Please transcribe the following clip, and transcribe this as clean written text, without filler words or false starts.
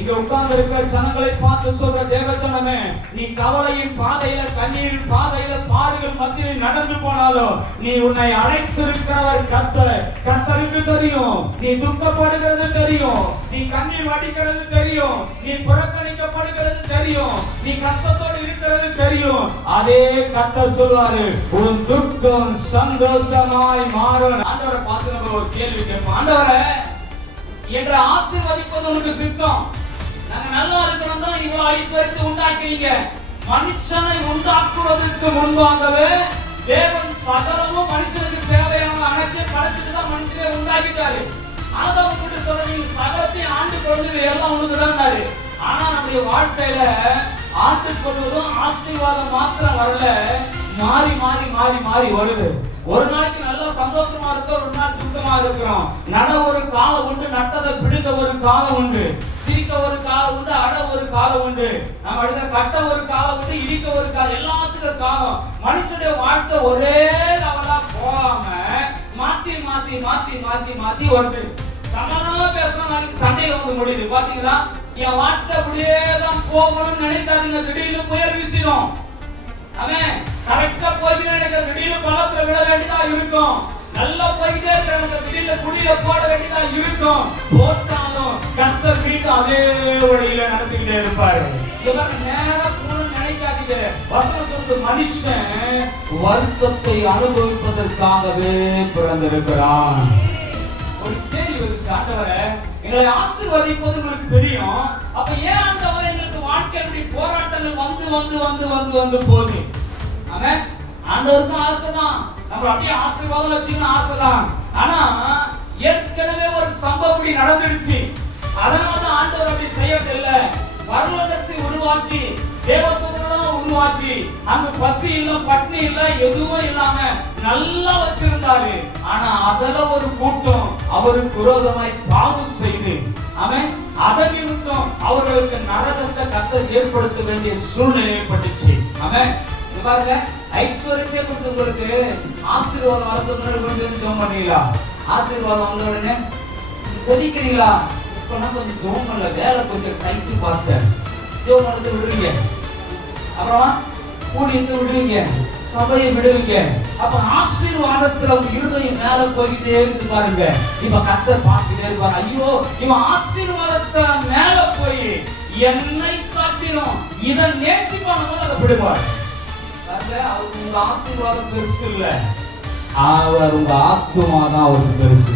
இங்க உட்கார்ந்து இருக்கிற ஜனங்களை பார்த்து சொல்ற தேவஜனமே, நீ கவலையின் பாதையில, கண்ணீரின் பாதையில, பாடுகள் மத்தியில் நடந்து போனாலும் நீ உன்னை அழைத்திருக்கிறவர் கர்த்தர். கர்த்தருக்கு தெரியும் நீ துக்கப்படுகிறது தெரியும், நீ கண்ணீர் வடிக்கிறது தெரியும், நீ புறக்கணிக்கப்படுகிறது தெரியும், நீ கஷ்டத்தோடு இருக்கிறது தெரியும். அதே கர்த்தர் சொல்வாரு, உன் துக்கம் சந்தோஷமாய் மாறும். ஆண்டவரை பார்த்து நம்ம ஒரு கேள்வி கேட்போம், ஆண்டவரே என்ற ஆசீர்வதிப்பது உனக்கு சித்தம். நாங்க நல்லா இருக்கணும் தான் இவ்வளவு ஐஸ்வர்யத்தை உண்டாக்குறீங்க. மனுஷனை உண்டாக்குவதற்கு முன்பாகவே தேவன் சகலமும் மனுஷனுக்கு தேவையான அனைத்தையும் படைச்சிட்டு தான் மனுஷனை உண்டாக்கிட்டாரு. ஆதாம் கிட்ட சொல்ற, நீ சகலத்தையும் ஆண்டு கொள்வது எல்லாம் உனக்கு தான். ஆனா நம்முடைய வாழ்க்கையில ஆண்டு கொள்வதும் ஆசீர்வாதம் மாத்திரம் வரல, மாறி மாறி மாறி மாறி வருது. ஒரு நாளைக்கு நல்லா சந்தோஷமா இருக்க, ஒரு நாள் துக்கமா இருக்கிறோம். நட ஒரு காலம் உண்டு, நட்டதை பிடிக்க ஒரு காலம் உண்டு, சிரிக்க ஒரு காலம் உண்டு, அட ஒரு காலம் உண்டு, நம்ம அடுத்த கட்ட ஒரு காலம் உண்டு, இடிக்க ஒரு காலம், எல்லாத்துக்கும் காலம். மனுஷனுடைய வாழ்க்கை ஒரே லெவலா போகாம மாத்தி மாத்தி மாத்தி மாத்தி மாத்தி வருது. சமாதானமா பேசுறோம், நாளைக்கு சண்டையில வந்து முடியுது. பாத்தீங்களா, என் வாழ்க்கை அப்படியே தான் போகணும்னு நினைக்காதீங்க. திடீர்னு புயல் வீசிடும். அவன் கரெக்டா போயிட்டு எனக்கு திடீர்னு பள்ளத்துல விட வேண்டியதா இருக்கும். நல்லா போயிட்டே இருக்க திடீர்னு குடியில போட வேண்டியதா இருக்கும். போட்டாலும் கர்த்தர் வீட்டு அதே வழியில நடத்திக்கிட்டே இருப்பாரு. இவன் நேரம் நினைக்காதீங்க. வசனம் சொல்றது, மனுஷன் வருத்தத்தை அனுபவிப்பதற்காகவே பிறந்திருக்கிறான். ஒரு கேள்வி வந்துச்சு, ஆண்டவரே எங்களை ஆசீர்வதிப்பது உங்களுக்கு தெரியும், அப்ப ஏன் ஆண்டவரே எங்களுக்கு வாழ்க்கையினுடைய போராட்டங்கள் வந்து வந்து வந்து வந்து வந்து போகுது? ஆமென். ஆண்டவருக்கு ஆசைதான், நம்ம அப்படியே ஆசீர்வாதம் வச்சுக்கணும் ஆசைதான். ஆனா ஏற்கனவே ஒரு சம்பவம் நடந்துடுச்சு, அதனால ஆண்டவர் அப்படி செய்யறது இல்ல. பரலோகத்தை உருவாக்கி தேவதூதர்களெல்லாம் உருவாக்கி அங்க பசி இல்ல, பட்னி இல்ல, எதுவும் இல்லாம நல்லா வச்சிருந்தாரு. ஆனா அதுல ஒரு கூட்டம் அவருக்கு விரோதமாய் பாவம் செய்து அவன் அதன் நிமித்தம் அவர்களுக்கு நரகத்தை கர்த்தர் ஏற்படுத்த வேண்டிய சூழ்நிலை ஏற்பட்டுச்சு. அவன் பாருங்க, ஐஸ்வர்யத்தை கொடுத்து உங்களுக்கு ஆசீர்வாதம் வரதுக்கு ஜெபம் பண்ணீங்களா? ஆசீர்வாதம் வந்த உடனே செடிக்கிறீங்களா? இப்ப கொஞ்சம் ஜெபம் பண்ணல, வேலை கொஞ்சம் டைட்டு பாஸ்டர், ஜெபம் பண்ணது விடுவீங்க, அப்புறமா ஊழியத்தை விடுவீங்க, சபையை விடுவீங்க. அப்ப ஆசீர்வாதத்துல இருதயம் மேல போயிட்டே இருக்கு பாருங்க. இப்ப கர்த்தர் பார்த்துட்டே இருப்பாரு, ஐயோ இவன் ஆசீர்வாதத்தை மேல போய் என்னை காட்டினோம் இதை நேசிப்பானவங்க அதை விடுவார். அவர் உங்க ஆசீர்வாதம் பெருசு இல்ல, அவர் உங்க ஆத்துமா தான் அவருக்கு பெருசு.